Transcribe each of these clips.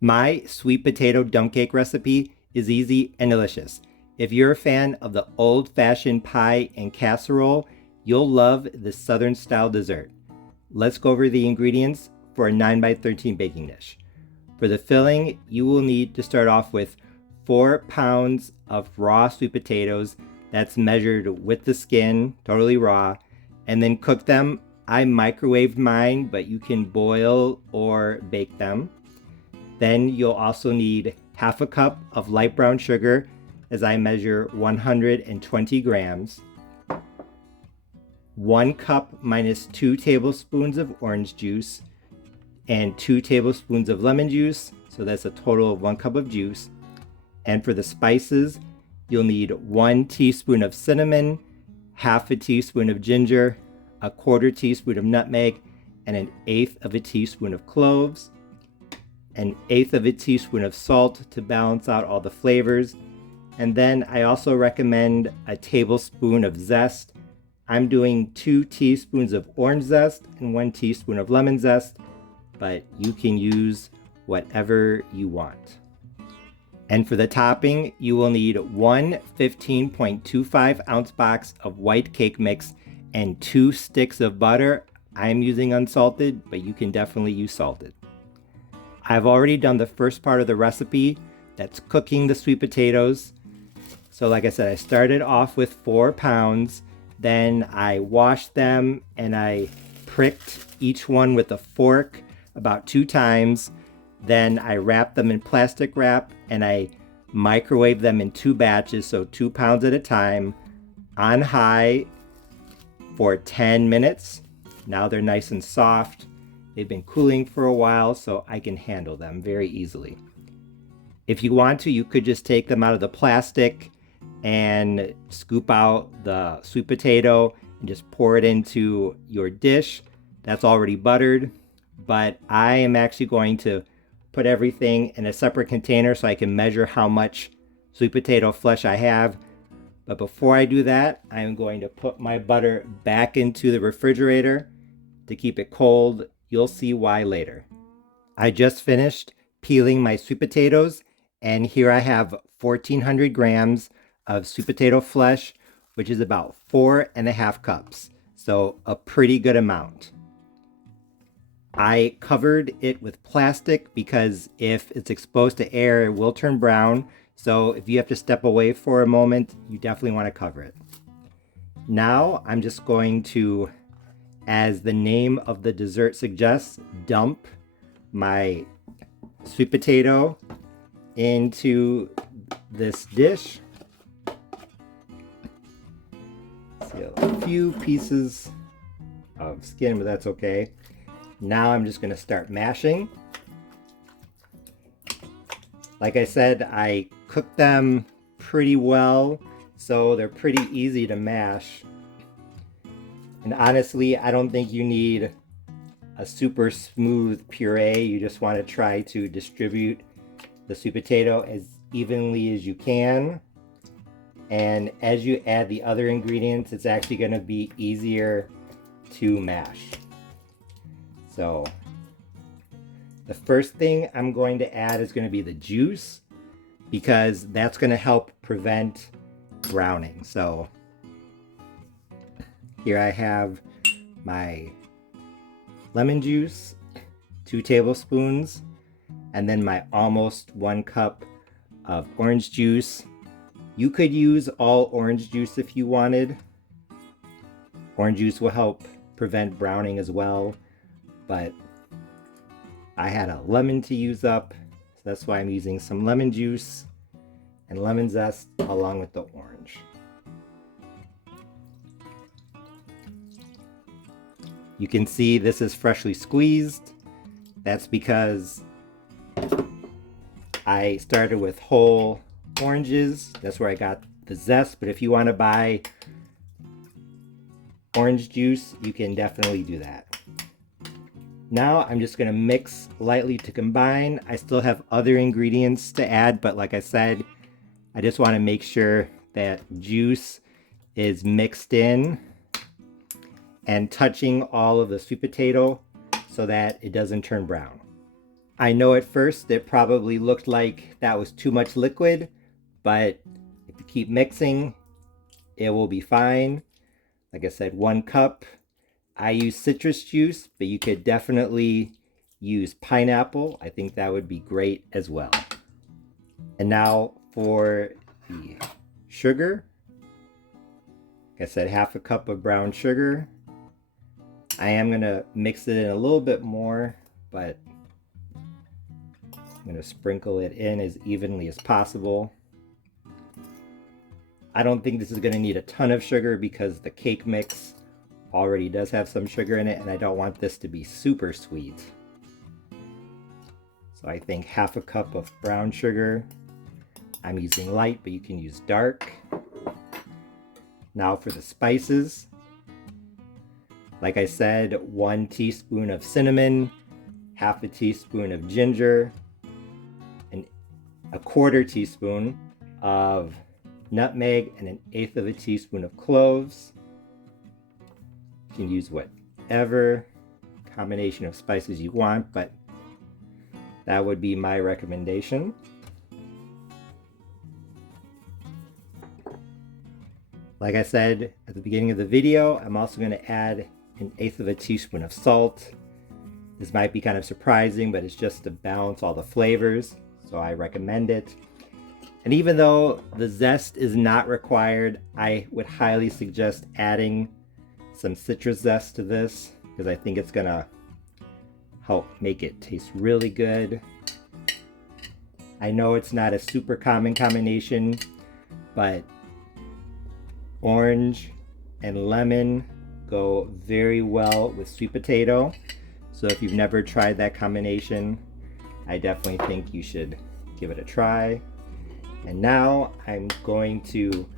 My sweet potato dump cake recipe is easy and delicious. If you're a fan of the old-fashioned pie and casserole, you'll love this southern style dessert. Let's go over the ingredients for a 9 by 13 baking dish. For the filling, you will need to start off with 4 pounds of raw sweet potatoes. That's measured with the skin, totally raw, and then cook them. I microwaved mine, but you can boil or bake them. Then you'll also need half a cup of light brown sugar, as I measure 120 grams, 1 cup minus 2 tablespoons of orange juice, and 2 tablespoons of lemon juice, so that's a total of 1 cup of juice. And for the spices, you'll need 1 teaspoon of cinnamon, half a teaspoon of ginger, a 1/4 teaspoon of nutmeg, and 1/8 of a teaspoon of cloves, 1/8 of a teaspoon of salt to balance out all the flavors. And then I also recommend a tablespoon of zest. I'm doing 2 teaspoons of orange zest and 1 teaspoon of lemon zest, but you can use whatever you want. And for the topping, you will need 1 15.25 ounce box of white cake mix and 2 sticks of butter. I'm using unsalted, but you can definitely use salted. I've already done the first part of the recipe, that's cooking the sweet potatoes. So like I said, I started off with 4 pounds, then I washed them and I pricked each one with a fork about 2 times. Then I wrapped them in plastic wrap and I microwaved them in 2 batches, so 2 pounds at a time, on high for 10 minutes. Now they're nice and soft. They've been cooling for a while, so I can handle them very easily. If you want to, you could just take them out of the plastic and scoop out the sweet potato and just pour it into your dish that's already buttered. But I am actually going to put everything in a separate container so I can measure how much sweet potato flesh I have. But before I do that, I'm going to put my butter back into the refrigerator to keep it cold. You'll see why later. I just finished peeling my sweet potatoes, and here I have 1,400 grams of sweet potato flesh, which is about 4.5 cups. So a pretty good amount. I covered it with plastic because if it's exposed to air, it will turn brown. So if you have to step away for a moment, you definitely want to cover it. Now I'm just going to, as the name of the dessert suggests, dump my sweet potato into this dish. See a few pieces of skin, but that's okay. Now I'm just going to start mashing. Like I said, I cooked them pretty well, so they're pretty easy to mash. And honestly, I don't think you need a super smooth puree. You just want to try to distribute the sweet potato as evenly as you can. And as you add the other ingredients, it's actually going to be easier to mash. So the first thing I'm going to add is going to be the juice, because that's going to help prevent browning. So here I have my lemon juice, 2 tablespoons, and then my almost 1 cup of orange juice. You could use all orange juice if you wanted. Orange juice will help prevent browning as well, but I had a lemon to use up, so that's why I'm using some lemon juice and lemon zest along with the orange. You can see this is freshly squeezed. That's because I started with whole oranges. That's where I got the zest, but if you want to buy orange juice, you can definitely do that. Now I'm just going to mix lightly to combine. I still have other ingredients to add, but like I said, I just want to make sure that juice is mixed in and touching all of the sweet potato so that it doesn't turn brown. I know at first it probably looked like that was too much liquid, but if you keep mixing, it will be fine. Like I said, 1 cup. I use citrus juice, but you could definitely use pineapple. I think that would be great as well. And now for the sugar. Like I said, 1/2 cup of brown sugar. I am gonna mix it in a little bit more, but I'm gonna sprinkle it in as evenly as possible. I don't think this is gonna need a ton of sugar because the cake mix already does have some sugar in it, and I don't want this to be super sweet. So I think 1/2 cup of brown sugar. I'm using light, but you can use dark. Now for the spices. Like I said, 1 teaspoon of cinnamon, 1/2 teaspoon of ginger, and 1/4 teaspoon of nutmeg, and 1/8 teaspoon of cloves. You can use whatever combination of spices you want, but that would be my recommendation. Like I said at the beginning of the video, I'm also going to add 1/8 teaspoon of salt. This might be kind of surprising, but it's just to balance all the flavors, so I recommend it. And even though the zest is not required, I would highly suggest adding some citrus zest to this, because I think it's gonna help make it taste really good. I know it's not a super common combination, but orange and lemon go very well with sweet potato. So if you've never tried that combination, I definitely think you should give it a try. And now I'm going to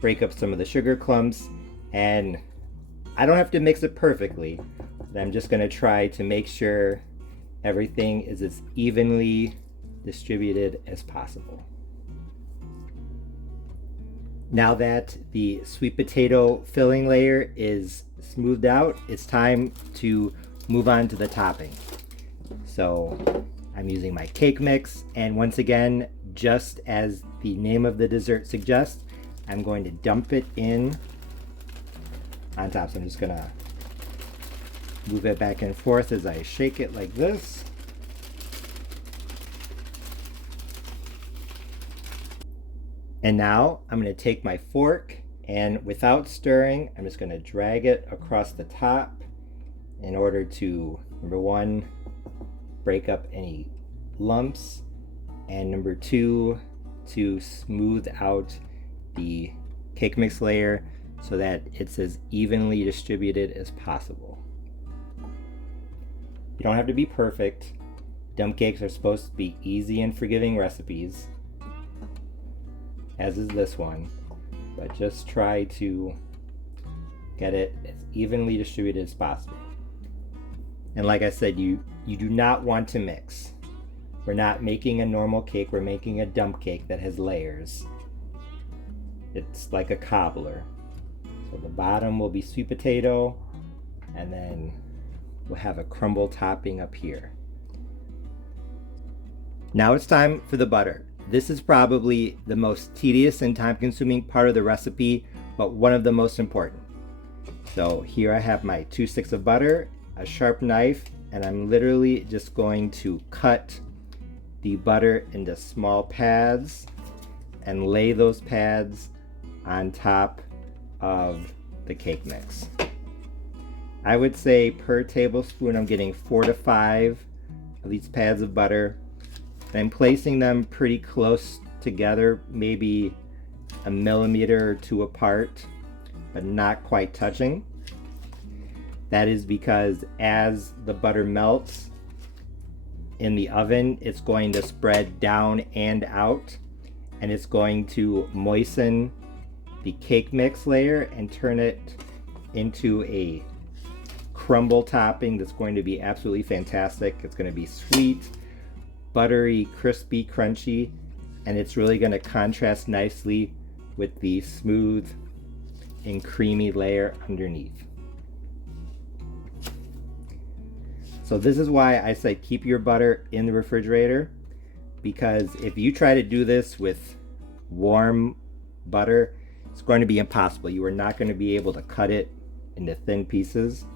break up some of the sugar clumps, and I don't have to mix it perfectly, but I'm just going to try to make sure everything is as evenly distributed as possible. Now that the sweet potato filling layer is smoothed out, it's time to move on to the topping. So I'm using my cake mix, and once again, just as the name of the dessert suggests, I'm going to dump it in on top. So I'm just gonna move it back and forth as I shake it like this. And now I'm going to take my fork, and without stirring, I'm just going to drag it across the top in order to, number 1, break up any lumps, and number 2, to smooth out the cake mix layer so that it's as evenly distributed as possible. You don't have to be perfect. Dump cakes are supposed to be easy and forgiving recipes, as is this one, but just try to get it as evenly distributed as possible. And like I said, you do not want to mix. We're not making a normal cake, we're making a dump cake that has layers. It's like a cobbler. So the bottom will be sweet potato, and then we'll have a crumble topping up here. Now it's time for the butter. This is probably the most tedious and time-consuming part of the recipe, but one of the most important. So here I have my 2 sticks of butter, a sharp knife, and I'm literally just going to cut the butter into small pads and lay those pads on top of the cake mix. I would say per tablespoon I'm getting 4 to 5 of these pads of butter. I'm placing them pretty close together, maybe a millimeter or 2 apart, but not quite touching. That is because as the butter melts in the oven, it's going to spread down and out, and it's going to moisten the cake mix layer and turn it into a crumble topping that's going to be absolutely fantastic. It's going to be sweet, buttery, crispy, crunchy, and it's really going to contrast nicely with the smooth and creamy layer underneath. So this is why I say keep your butter in the refrigerator, because if you try to do this with warm butter, it's going to be impossible. You are not going to be able to cut it into thin pieces.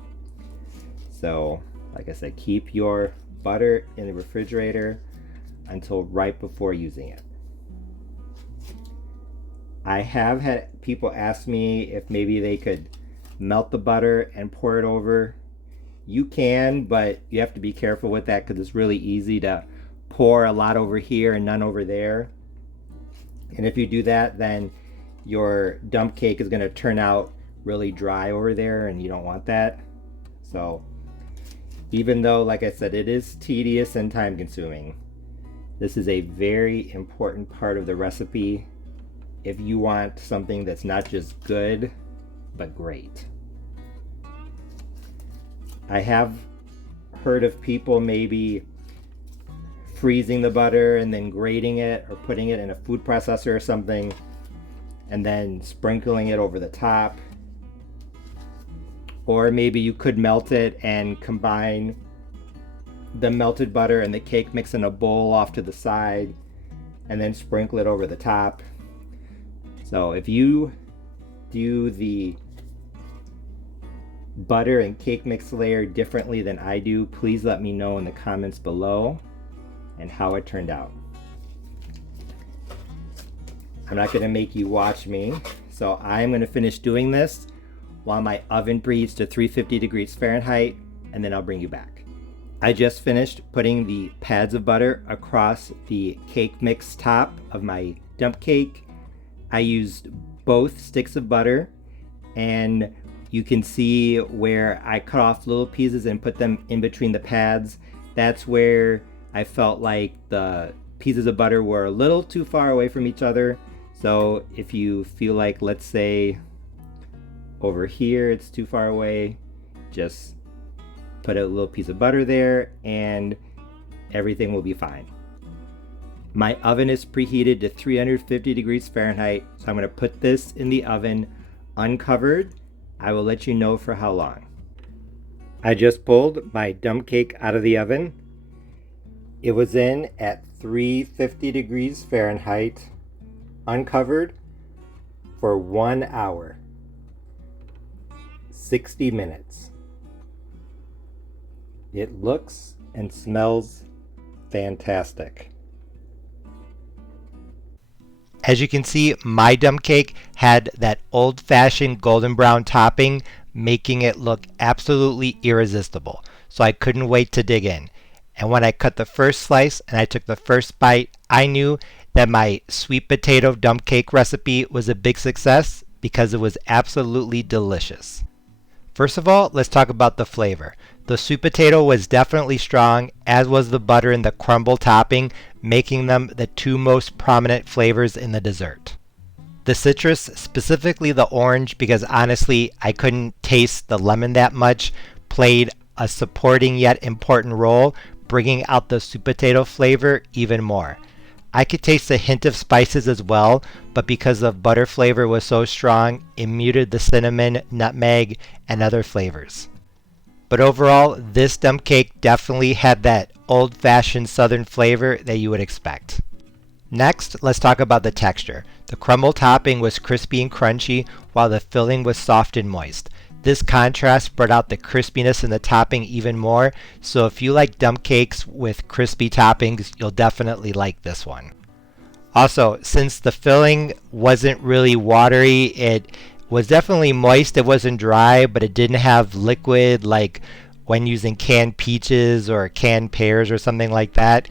So like I said, keep your butter in the refrigerator until right before using it. I have had people ask me if maybe they could melt the butter and pour it over. You can, but you have to be careful with that because it's really easy to pour a lot over here and none over there. And if you do that, then your dump cake is going to turn out really dry over there, and you don't want that. So even though, like I said, it is tedious and time consuming, this is a very important part of the recipe if you want something that's not just good, but great. I have heard of people maybe freezing the butter and then grating it or putting it in a food processor or something and then sprinkling it over the top. Or maybe you could melt it and combine the melted butter and the cake mix in a bowl off to the side and then sprinkle it over the top. So if you do the butter and cake mix layer differently than I do, please let me know in the comments below and how it turned out. I'm not going to make you watch me, so I'm going to finish doing this while my oven preheats to 350 degrees Fahrenheit, and then I'll bring you back. I just finished putting the pads of butter across the cake mix top of my dump cake. I used both sticks of butter, and you can see where I cut off little pieces and put them in between the pads. That's where I felt like the pieces of butter were a little too far away from each other. So if you feel like, let's say over here it's too far away, just put a little piece of butter there and everything will be fine. My oven is preheated to 350 degrees Fahrenheit, so I'm going to put this in the oven uncovered. I will let you know for how long. I just pulled my dump cake out of the oven. It was in at 350 degrees Fahrenheit, uncovered, for 1 hour, 60 minutes. It looks and smells fantastic. As you can see, my dump cake had that old-fashioned golden brown topping, making it look absolutely irresistible. So I couldn't wait to dig in. And when I cut the first slice and I took the first bite, I knew that my sweet potato dump cake recipe was a big success because it was absolutely delicious. First of all, let's talk about the flavor. The sweet potato was definitely strong, as was the butter and the crumble topping, making them the two most prominent flavors in the dessert. The citrus, specifically the orange, because honestly I couldn't taste the lemon that much, played a supporting yet important role, bringing out the sweet potato flavor even more. I could taste a hint of spices as well, but because the butter flavor was so strong, it muted the cinnamon, nutmeg, and other flavors. But overall, this dump cake definitely had that old-fashioned southern flavor that you would expect. Next, let's talk about the texture. The crumble topping was crispy and crunchy, while the filling was soft and moist. This contrast brought out the crispiness in the topping even more, so if you like dump cakes with crispy toppings, you'll definitely like this one. Also, since the filling wasn't really watery, it was definitely moist. It wasn't dry, but it didn't have liquid like when using canned peaches or canned pears or something like that.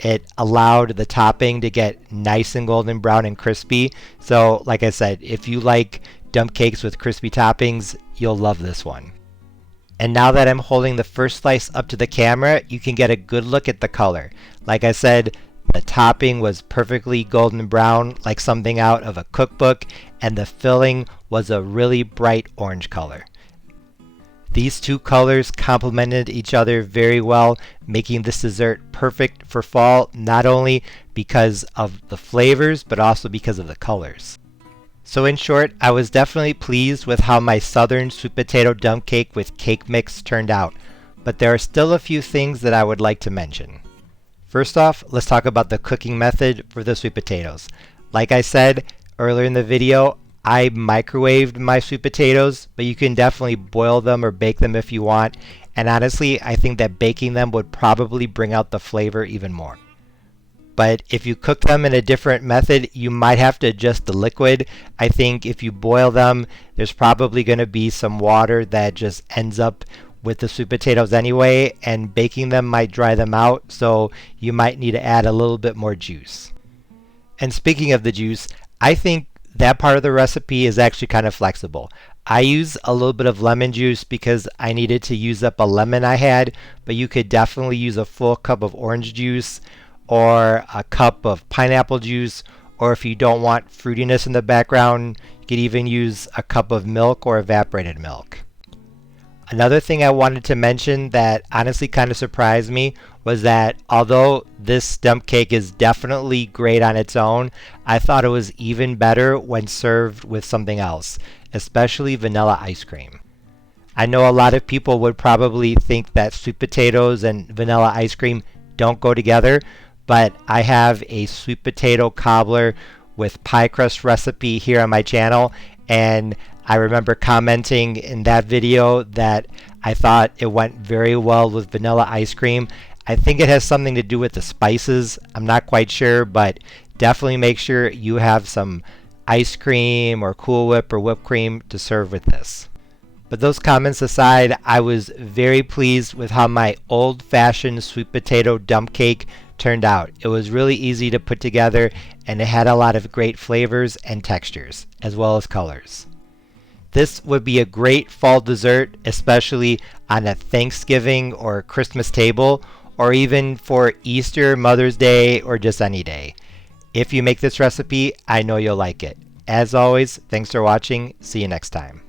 It allowed the topping to get nice and golden brown and crispy. So, like I said, if you like dump cakes with crispy toppings, you'll love this one. And now that I'm holding the first slice up to the camera, you can get a good look at the color. Like I said, the topping was perfectly golden brown, like something out of a cookbook, and the filling was a really bright orange color. These two colors complemented each other very well, making this dessert perfect for fall, not only because of the flavors, but also because of the colors. So in short, I was definitely pleased with how my southern sweet potato dump cake with cake mix turned out. but there are still a few things that I would like to mention. First off, let's talk about the cooking method for the sweet potatoes. Like I said earlier in the video, I microwaved my sweet potatoes, but you can definitely boil them or bake them if you want. And honestly, I think that baking them would probably bring out the flavor even more. But if you cook them in a different method, you might have to adjust the liquid. I think if you boil them, there's probably going to be some water that just ends up with the sweet potatoes anyway, and baking them might dry them out, so you might need to add a little bit more juice. And speaking of the juice, I think that part of the recipe is actually kind of flexible. I use a little bit of lemon juice because I needed to use up a lemon I had, but you could definitely use a full cup of orange juice or a cup of pineapple juice, or if you don't want fruitiness in the background, you could even use a cup of milk or evaporated milk. Another thing I wanted to mention that honestly kind of surprised me was that although this dump cake is definitely great on its own, I thought it was even better when served with something else, especially vanilla ice cream. I know a lot of people would probably think that sweet potatoes and vanilla ice cream don't go together, but I have a sweet potato cobbler with pie crust recipe here on my channel, and I remember commenting in that video that I thought it went very well with vanilla ice cream. I think it has something to do with the spices. I'm not quite sure, but definitely make sure you have some ice cream or Cool Whip or whipped cream to serve with this. But those comments aside, I was very pleased with how my old-fashioned sweet potato dump cake turned out. It was really easy to put together, and it had a lot of great flavors and textures, as well as colors. This would be a great fall dessert, especially on a Thanksgiving or Christmas table, or even for Easter, Mother's Day, or just any day. If you make this recipe, I know you'll like it. As always, thanks for watching. See you next time.